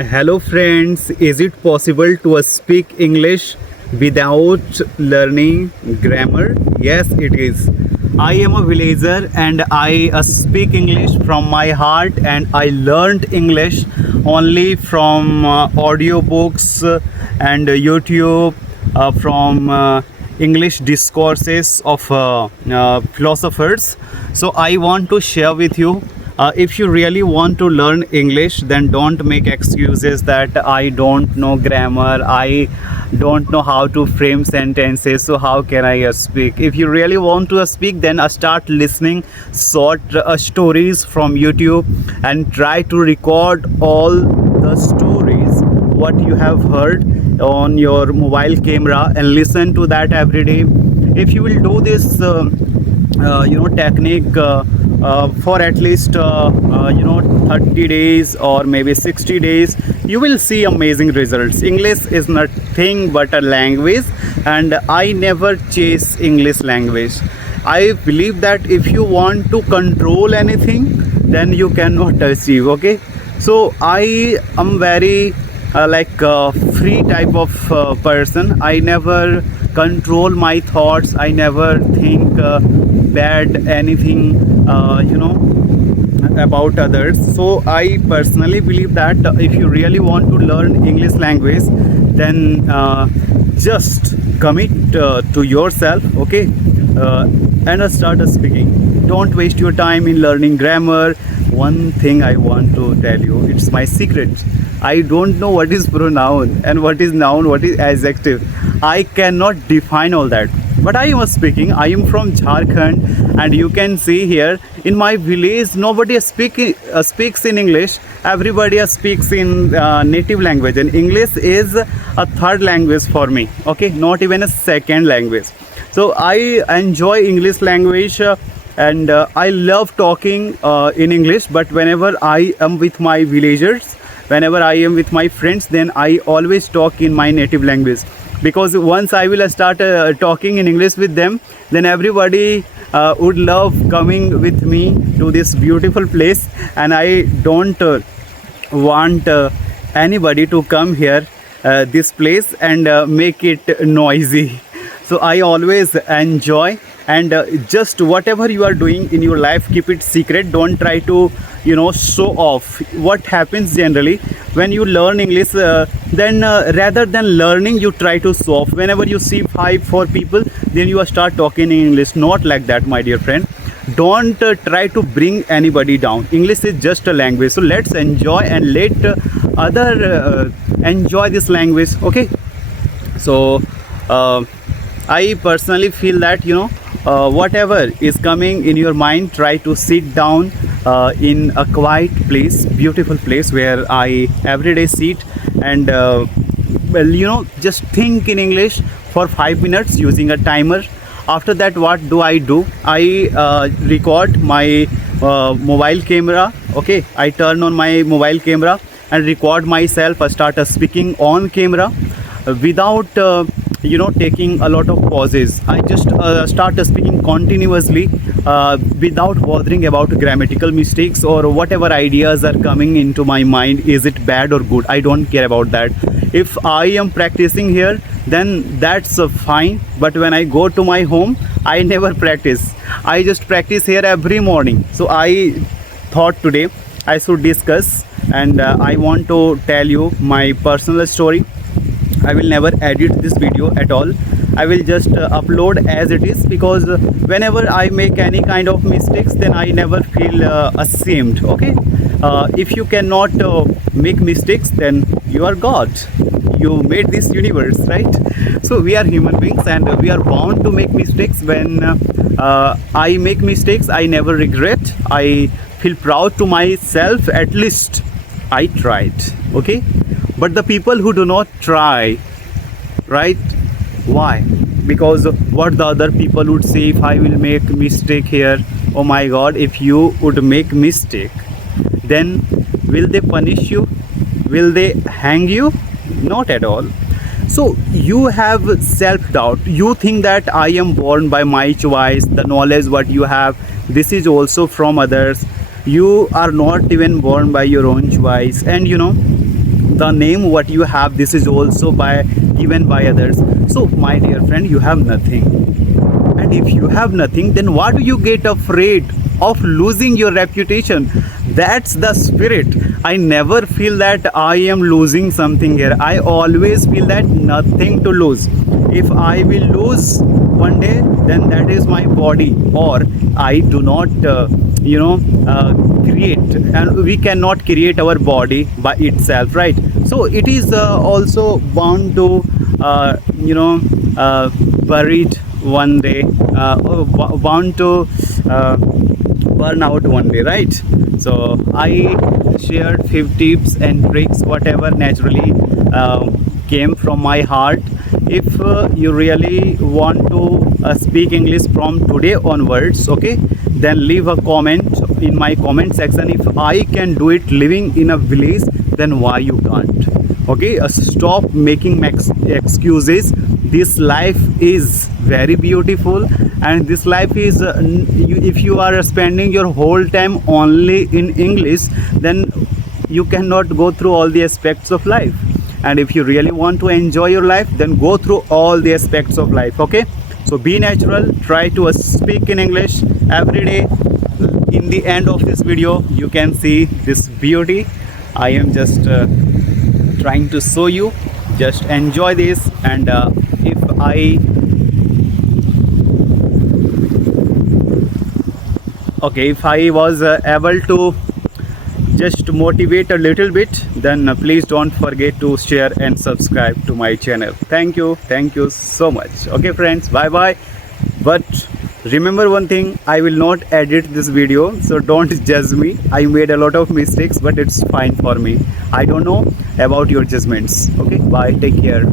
Hello, friends. Is it possible to speak English without learning grammar? Yes, it is. I am a villager and I speak English from my heart, and I learned English only from audiobooks and YouTube, from English discourses of philosophers. So, I want to share with you, if you really want to learn English, then don't make excuses that I don't know grammar, I don't know how to frame sentences, so how can I speak? If you really want to speak, then start listening short stories from YouTube and try to record all the stories what you have heard on your mobile camera and listen to that every day. If you will do this technique for at least 30 days or maybe 60 days, you will see amazing results. English is nothing but a language, and I never chase English language. I believe that if you want to control anything, then you cannot achieve. Okay, so I am very free type of person. I never control my thoughts, I never think bad anything about others. So I personally believe that if you really want to learn English language, then just commit to yourself, okay, and start speaking. Don't waste your time in learning grammar. One thing I want to tell you, it's my secret. I don't know what is pronoun and what is noun, what is adjective. I cannot define all that. But I am speaking. I am from Jharkhand, and you can see here in my village, nobody speaks in English. Everybody speaks in native language, and English is a third language for me. Okay, not even a second language. So I enjoy English language. And I love talking in English, but whenever I am with my villagers, whenever I am with my friends, then I always talk in my native language, because once I will start talking in English with them, then everybody would love coming with me to this beautiful place, and I don't want anybody to come here this place and make it noisy. So I always enjoy, and just whatever you are doing in your life, keep it secret. Don't try to show off. What happens generally when you learn English, then rather than learning, you try to show off. Whenever you see 5-4 people, then you start talking in English. Not like that, my dear friend. Don't try to bring anybody down. English is just a language, so let's enjoy and let other enjoy this language. Okay, so I personally feel that whatever is coming in your mind, try to sit down in a quiet place, beautiful place, where I every day sit and just think in English for 5 minutes using a timer. After that, what do? I record my mobile camera. Okay, I turn on my mobile camera and record myself. I start speaking on camera without taking a lot of pauses. I just start speaking continuously without bothering about grammatical mistakes or whatever ideas are coming into my mind. Is it bad or good? I don't care about that. If I am practicing here, then that's fine. But when I go to my home, I never practice. I just practice here every morning. So I thought today I should discuss, and I want to tell you my personal story. I will never edit this video at all. I will just upload as it is, because whenever I make any kind of mistakes, then I never feel ashamed. Okay, if you cannot make mistakes, then you are God. You made this universe, right? So we are human beings, and we are bound to make mistakes. When I make mistakes, I never regret. I feel proud to myself. At least I tried. Okay, but the people who do not try, right? Why? Because what the other people would say if I will make mistake here. Oh my God, if you would make mistake, then will they punish you? Will they hang you? Not at all. So you have self-doubt. You think that I am born by my choice. The knowledge what you have, this is also from others. You are not even born by your own choice. And the name what you have, this is also by given by others. So my dear friend, you have nothing. And if you have nothing, then why do you get afraid of losing your reputation? That's the spirit. I never feel that I am losing something here. I always feel that nothing to lose. If I will lose one day, then that is my body, or I do not create, and we cannot create our body by itself, right? So it is also bound to buried one day, bound to burn out one day, right? So I shared 5 tips and tricks, whatever naturally came from my heart. If you really want to speak English from today onwards, okay, then leave a comment in my comment section. If I can do it living in a village, then why you can't? Okay, stop making excuses. This life is very beautiful, and this life is if you are spending your whole time only in English, then you cannot go through all the aspects of life. And if you really want to enjoy your life, then go through all the aspects of life. Okay, so be natural, try to speak in English every day. In the end of this video, you can see this beauty. I am just trying to show you. Just enjoy this. And if I was able to just motivate a little bit, then please don't forget to share and subscribe to my channel. Thank you so much. Okay friends, bye bye. But remember one thing, I will not edit this video, so don't judge me. I made a lot of mistakes, but it's fine for me. I don't know about your judgments. Okay, bye, take care.